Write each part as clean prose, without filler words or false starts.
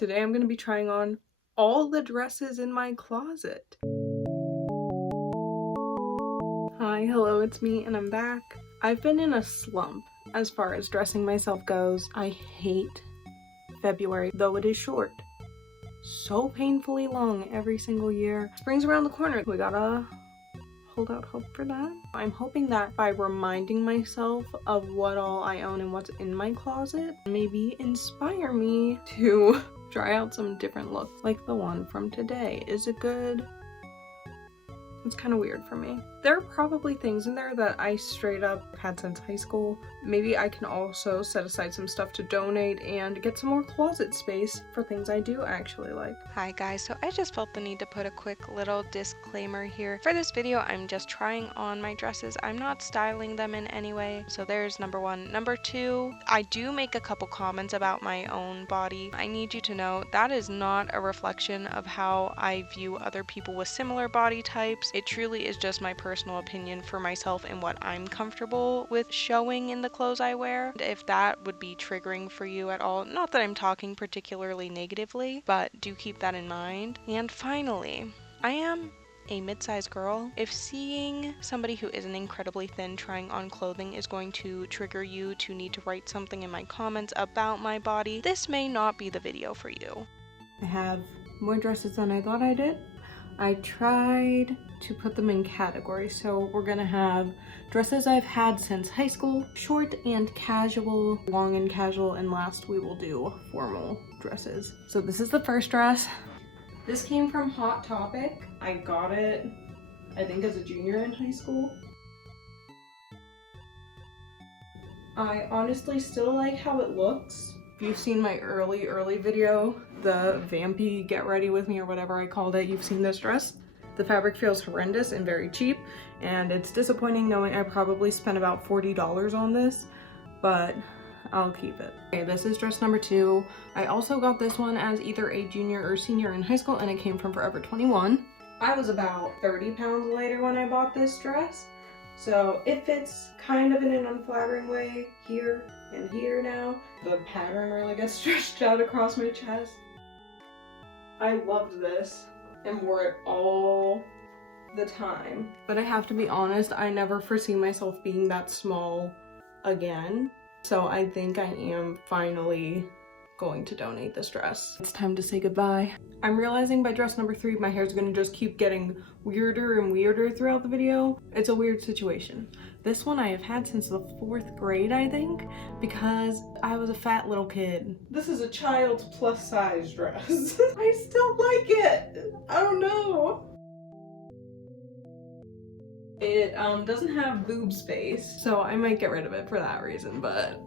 Today I'm going to be trying on all the dresses in my closet. Hi, hello, it's me and I'm back. I've been in a slump as far as dressing myself goes. I hate February, though it is short. So painfully long every single year. Spring's around the corner. We gotta hold out hope for that. I'm hoping that by reminding myself of what all I own and what's in my closet, maybe inspire me to try out some different looks, like the one from today. Is it good? It's kind of weird for me. There are probably things in there that I straight up had since high school. Maybe I can also set aside some stuff to donate and get some more closet space for things I do actually like. Hi guys, so I just felt the need to put a quick little disclaimer here. For this video, I'm just trying on my dresses. I'm not styling them in any way. So there's number one. Number two, I do make a couple comments about my own body. I need you to know that is not a reflection of how I view other people with similar body types. It truly is just my personal opinion for myself and what I'm comfortable with showing in the clothes I wear. If that would be triggering for you at all, not that I'm talking particularly negatively, but do keep that in mind. And finally, I am a mid-size girl. If seeing somebody who isn't incredibly thin trying on clothing is going to trigger you to need to write something in my comments about my body, this may not be the video for you. I have more dresses than I thought I did. I tried to put them in categories, so we're gonna have dresses I've had since high school, short and casual, long and casual, and last we will do formal dresses. So this is the first dress. This came from Hot Topic. I got it, I think, as a junior in high school. I honestly still like how it looks. If you've seen my early video, the vampy get ready with me or whatever I called it, you've seen this dress. The fabric feels horrendous and very cheap, and it's disappointing knowing I probably spent about $40 on this, but I'll keep it. Okay, this is dress number two. I also got this one as either a junior or senior in high school, and it came from Forever 21. I was about 30 pounds lighter when I bought this dress, so it fits kind of in an unflattering way here and here now. The pattern really gets stretched out across my chest. I loved this and wore it all the time. But I have to be honest, I never foresee myself being that small again. So I think I am finally going to donate this dress. It's time to say goodbye. I'm realizing by dress number three, my hair's gonna just keep getting weirder and weirder throughout the video. It's a weird situation. This one I have had since the 4th grade, I think, because I was a fat little kid. This is a child's plus size dress. I still like it. I don't know. It doesn't have boob space, so I might get rid of it for that reason, but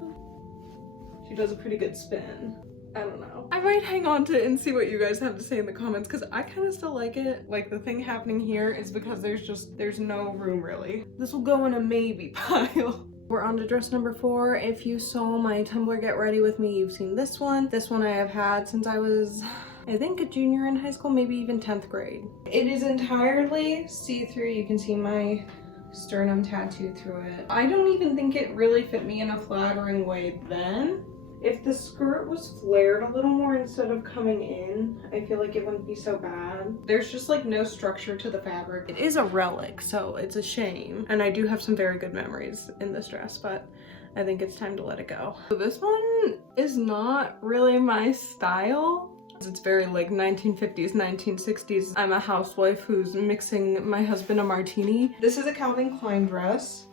she does a pretty good spin. I don't know. I might hang on to it and see what you guys have to say in the comments, because I kind of still like it. Like, the thing happening here is because there's no room really. This will go in a maybe pile. We're on to dress number four. If you saw my Tumblr Get Ready With Me, you've seen this one. This one I have had since I was, I think, a junior in high school, maybe even 10th grade. It is entirely see-through. You can see my sternum tattoo through it. I don't even think it really fit me in a flattering way then. If the skirt was flared a little more instead of coming in, I feel like it wouldn't be so bad. There's just like no structure to the fabric. It is a relic, so it's a shame. And I do have some very good memories in this dress, but I think it's time to let it go. So this one is not really my style. It's very like 1950s, 1960s. I'm a housewife who's mixing my husband a martini. This is a Calvin Klein dress.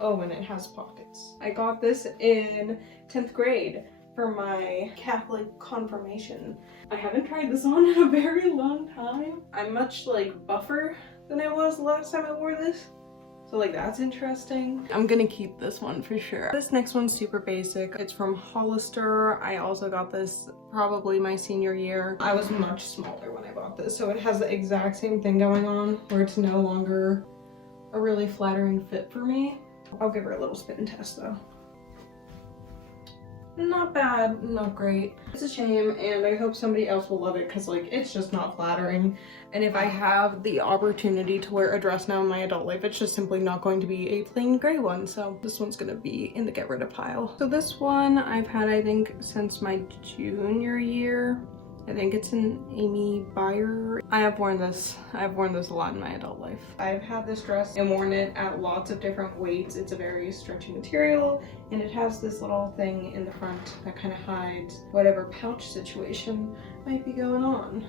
Oh, and it has pockets. I got this in 10th grade for my Catholic confirmation. I haven't tried this on in a very long time. I'm much like buffer than I was the last time I wore this. So like that's interesting. I'm gonna keep this one for sure. This next one's super basic. It's from Hollister. I also got this probably my senior year. I was much smaller when I bought this, so it has the exact same thing going on where it's no longer a really flattering fit for me. I'll give her a little spin test though. Not bad, not great. It's a shame, and I hope somebody else will love it because like it's just not flattering. And if I have the opportunity to wear a dress now in my adult life, it's just simply not going to be a plain gray one. So this one's gonna be in the get rid of pile. So this one I've had, I think, since my junior year. I think it's an Amy Buyer. I've worn this a lot in my adult life. I've had this dress and worn it at lots of different weights. It's a very stretchy material and it has this little thing in the front that kind of hides whatever pouch situation might be going on.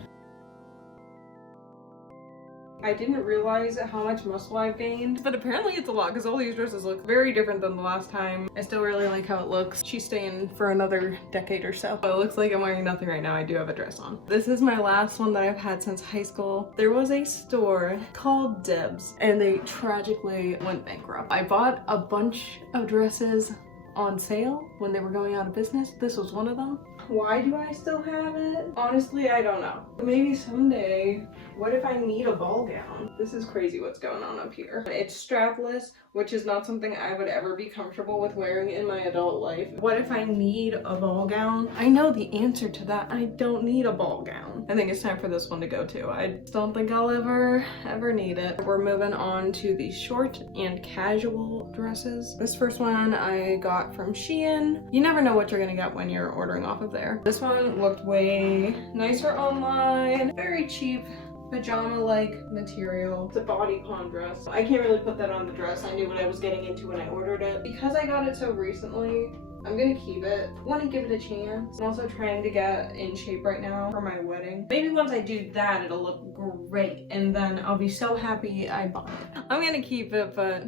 I didn't realize how much muscle I've gained, but apparently it's a lot because all these dresses look very different than the last time. I still really like how it looks. She's staying for another decade or so. But it looks like I'm wearing nothing right now. I do have a dress on. This is my last one that I've had since high school. There was a store called Debs and they tragically went bankrupt. I bought a bunch of dresses on sale when they were going out of business. This was one of them. Why do I still have it? Honestly, I don't know. Maybe someday. What if I need a ball gown? This is crazy what's going on up here. It's strapless, which is not something I would ever be comfortable with wearing in my adult life. What if I need a ball gown? I know the answer to that. I don't need a ball gown. I think it's time for this one to go too. I don't think I'll ever need it. We're moving on to the short and casual dresses. This first one I got from Shein. You never know what you're gonna get when you're ordering off of there. This one looked way nicer online. Very cheap pajama-like material. It's a bodycon dress. I can't really put that on the dress. I knew what I was getting into when I ordered it. Because I got it so recently, I'm gonna keep it. I want to give it a chance. I'm also trying to get in shape right now for my wedding. Maybe once I do that, it'll look great. And then I'll be so happy I bought it. I'm gonna keep it, but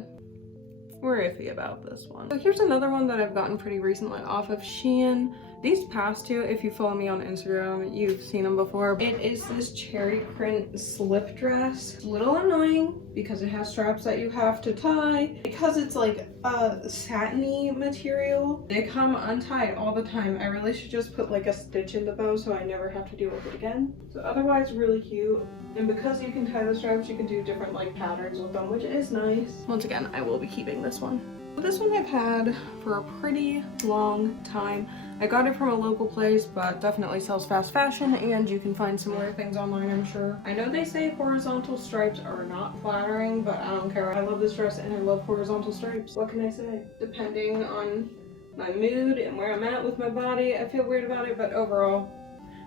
we're iffy about this one. So here's another one that I've gotten pretty recently off of Shein. These past two, if you follow me on Instagram, you've seen them before. It is this cherry print slip dress. It's a little annoying because it has straps that you have to tie. Because it's like a satiny material, they come untied all the time. I really should just put like a stitch in the bow so I never have to deal with it again. So otherwise really cute. And because you can tie the straps, you can do different like patterns with them, which is nice. Once again, I will be keeping this one. This one I've had for a pretty long time. I got it from a local place, but definitely sells fast fashion, and you can find similar things online, I'm sure. I know they say horizontal stripes are not flattering, but I don't care. I love this dress and I love horizontal stripes. What can I say? Depending on my mood and where I'm at with my body, I feel weird about it, but overall,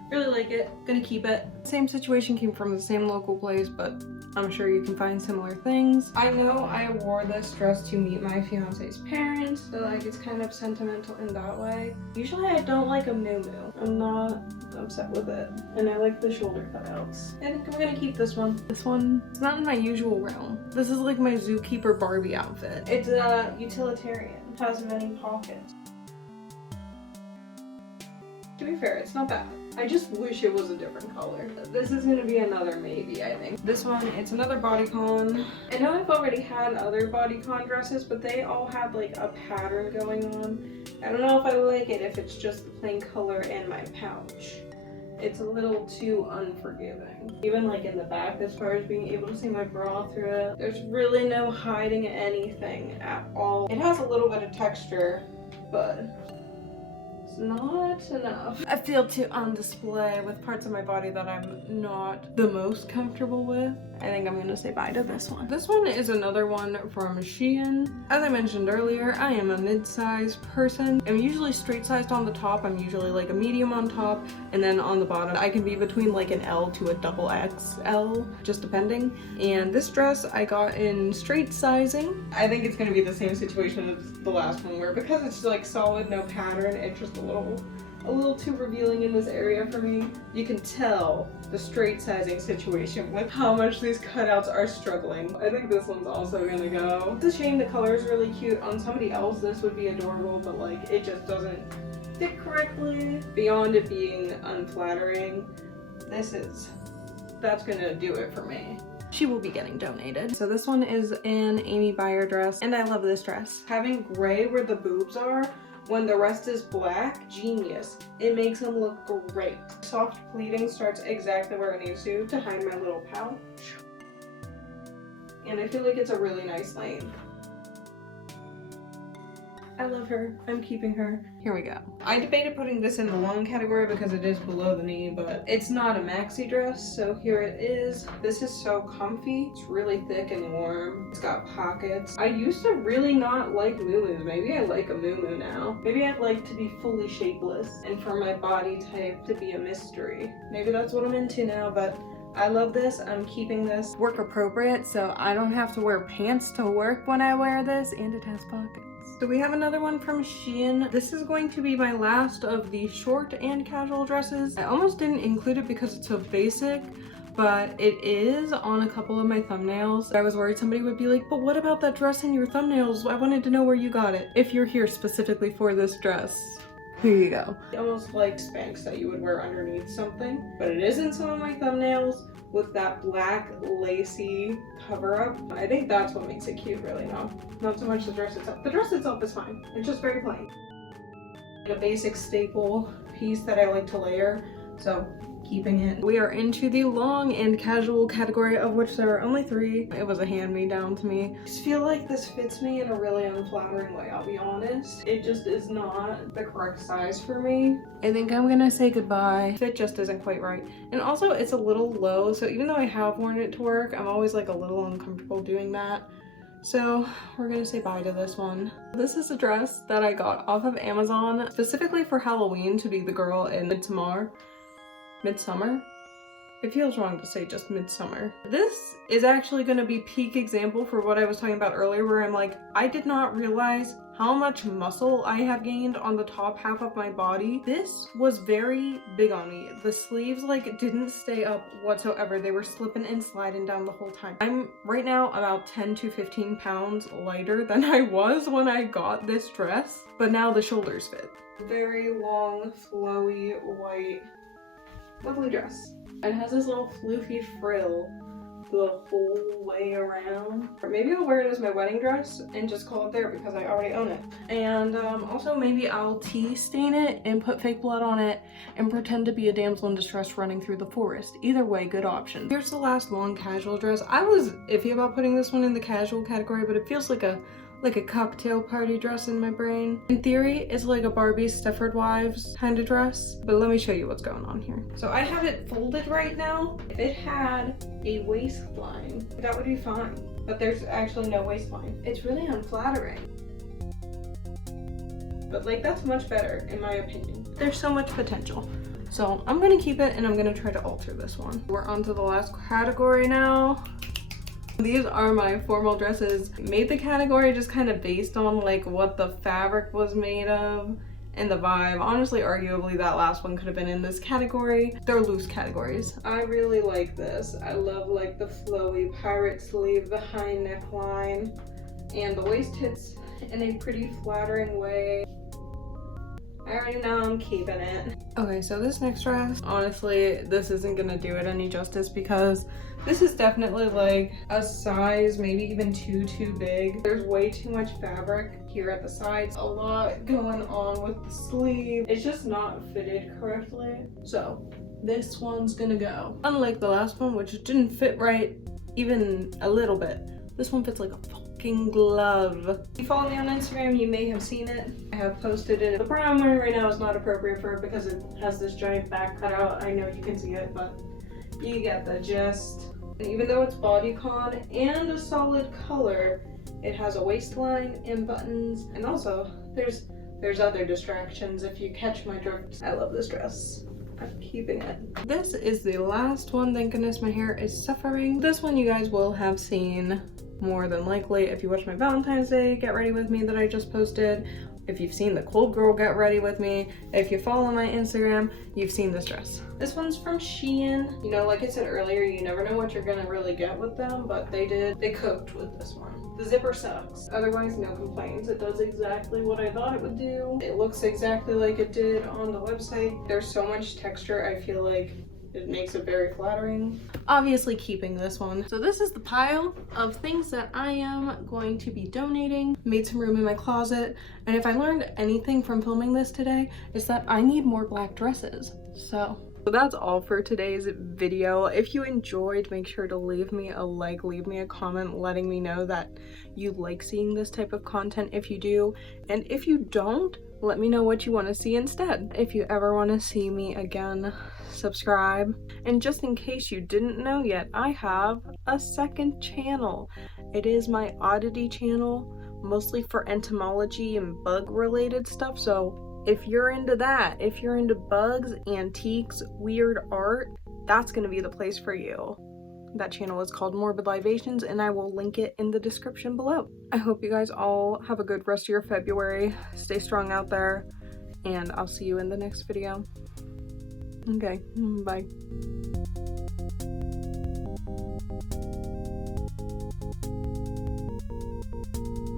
really like it. Gonna keep it. Same situation, came from the same local place, but I'm sure you can find similar things. I know I wore this dress to meet my fiance's parents, so like it's kind of sentimental in that way. Usually I don't like a muumuu. I'm not upset with it. And I like the shoulder cutouts. I think I'm gonna keep this one. This one, it's not in my usual realm. This is like my zookeeper Barbie outfit. It's a utilitarian. It has many pockets. To be fair, it's not bad. I just wish it was a different color. This is gonna be another maybe, I think. This one, it's another bodycon. I know I've already had other bodycon dresses, but they all have like a pattern going on. I don't know if I like it if it's just the plain color and my pouch. It's a little too unforgiving. Even like in the back, as far as being able to see my bra through it, there's really no hiding anything at all. It has a little bit of texture, but not enough. I feel too on display with parts of my body that I'm not the most comfortable with. I think I'm gonna say bye to this one. This one is another one from Shein. As I mentioned earlier, I am a mid-size person. I'm usually straight-sized on the top. I'm usually like a medium on top, and then on the bottom, I can be between like an L to a double XL, just depending. And this dress I got in straight sizing. I think it's gonna be the same situation as the last one, where because it's like solid, no pattern, it's just a little too revealing in this area for me. You can tell the straight sizing situation with how much these cutouts are struggling. I think this one's also gonna go. It's a shame the color is really cute. On somebody else this would be adorable, but like it just doesn't fit correctly. Beyond it being unflattering, that's gonna do it for me. She will be getting donated. So this one is an Amy Buyer dress, and I love this dress. Having gray where the boobs are, when the rest is black, genius. It makes them look great. Soft pleating starts exactly where it needs to hide my little pouch. And I feel like it's a really nice length. I love her. I'm keeping her. Here we go. I debated putting this in the long category because it is below the knee, but it's not a maxi dress, so here it is. This is so comfy. It's really thick and warm. It's got pockets. I used to really not like muumuus. Maybe I like a muumu now. Maybe I'd like to be fully shapeless and for my body type to be a mystery. Maybe that's what I'm into now, but I love this. I'm keeping this. Work appropriate, so I don't have to wear pants to work when I wear this, and it has pockets. So we have another one from Shein. This is going to be my last of the short and casual dresses. I almost didn't include it because it's so basic, but it is on a couple of my thumbnails. I was worried somebody would be like, but what about that dress in your thumbnails? I wanted to know where you got it. If you're here specifically for this dress, here you go. Almost like Spanx that you would wear underneath something, but it is in some of my thumbnails with that black lacy cover up. I think that's what makes it cute, really, not so much the dress itself. The dress itself is fine. It's just very plain. A basic staple piece that I like to layer, so keeping it. We are into the long and casual category, of which there are only 3. It was a hand-me-down to me. I just feel like this fits me in a really unflattering way, I'll be honest. It just is not the correct size for me. I think I'm gonna say goodbye. Fit just isn't quite right. And also it's a little low, so even though I have worn it to work, I'm always like a little uncomfortable doing that. So we're gonna say bye to this one. This is a dress that I got off of Amazon specifically for Halloween to be the girl in Midsummer? It feels wrong to say just midsummer. This is actually going to be peak example for what I was talking about earlier, where I'm like, I did not realize how much muscle I have gained on the top half of my body. This was very big on me. The sleeves like didn't stay up whatsoever. They were slipping and sliding down the whole time. I'm right now about 10 to 15 pounds lighter than I was when I got this dress, but now the shoulders fit. Very long, flowy, white, lovely dress. It has this little floofy frill the whole way around. Or maybe I'll wear it as my wedding dress and just call it there because I already own it. And also maybe I'll tea stain it and put fake blood on it and pretend to be a damsel in distress running through the forest. Either way, good option. Here's the last long casual dress. I was iffy about putting this one in the casual category, but it feels like a cocktail party dress in my brain. In theory, it's like a Barbie Stepford Wives kind of dress, but let me show you what's going on here. So I have it folded right now. If it had a waistline, that would be fine, but there's actually no waistline. It's really unflattering. But like, that's much better in my opinion. There's so much potential. So I'm gonna keep it and I'm gonna try to alter this one. We're on to the last category now. These are my formal dresses. Made the category just kind of based on like what the fabric was made of and the vibe. Honestly, arguably that last one could have been in this category. They're loose categories. I really like this. I love like the flowy pirate sleeve, the high neckline, and the waist hits in a pretty flattering way. I already know I'm keeping it. Okay, so this next dress, honestly, this isn't gonna do it any justice because this is definitely like a size, maybe even too big. There's way too much fabric here at the sides. A lot going on with the sleeve. It's just not fitted correctly. So this one's gonna go. Unlike the last one, which didn't fit right even a little bit, this one fits like a fucking glove. If you follow me on Instagram, you may have seen it. I have posted it. The bra I'm wearing right now is not appropriate for it because it has this giant back cutout. I know you can see it, but you get the gist. And even though it's bodycon and a solid color, it has a waistline and buttons, and also there's other distractions if you catch my drift. I love this dress. I'm keeping it. This is the last one. Thank goodness my hair is suffering. This one you guys will have seen more than likely if you watch my Valentine's Day Get Ready With Me that I just posted. If you've seen the Cold Girl Get Ready With Me, if you follow my Instagram, you've seen this dress. This one's from Shein. You know, like I said earlier, you never know what you're gonna really get with them, but they did. They cooked with this one. The zipper sucks. Otherwise, no complaints. It does exactly what I thought it would do. It looks exactly like it did on the website. There's so much texture, I feel like it makes it very flattering. Obviously keeping this one. So this is the pile of things that I am going to be donating. Made some room in my closet. And if I learned anything from filming this today, is that I need more black dresses. So So that's all for today's video. If you enjoyed, make sure to leave me a like, leave me a comment letting me know that you like seeing this type of content if you do. And if you don't, let me know what you want to see instead. If you ever want to see me again, subscribe. And just in case you didn't know yet, I have a second channel. It is my oddity channel, mostly for entomology and bug related stuff. So if you're into that, if you're into bugs, antiques, weird art, that's going to be the place for you. That channel is called Morbid Libations, and I will link it in the description below. I hope you guys all have a good rest of your February. Stay strong out there, and I'll see you in the next video. Okay, bye.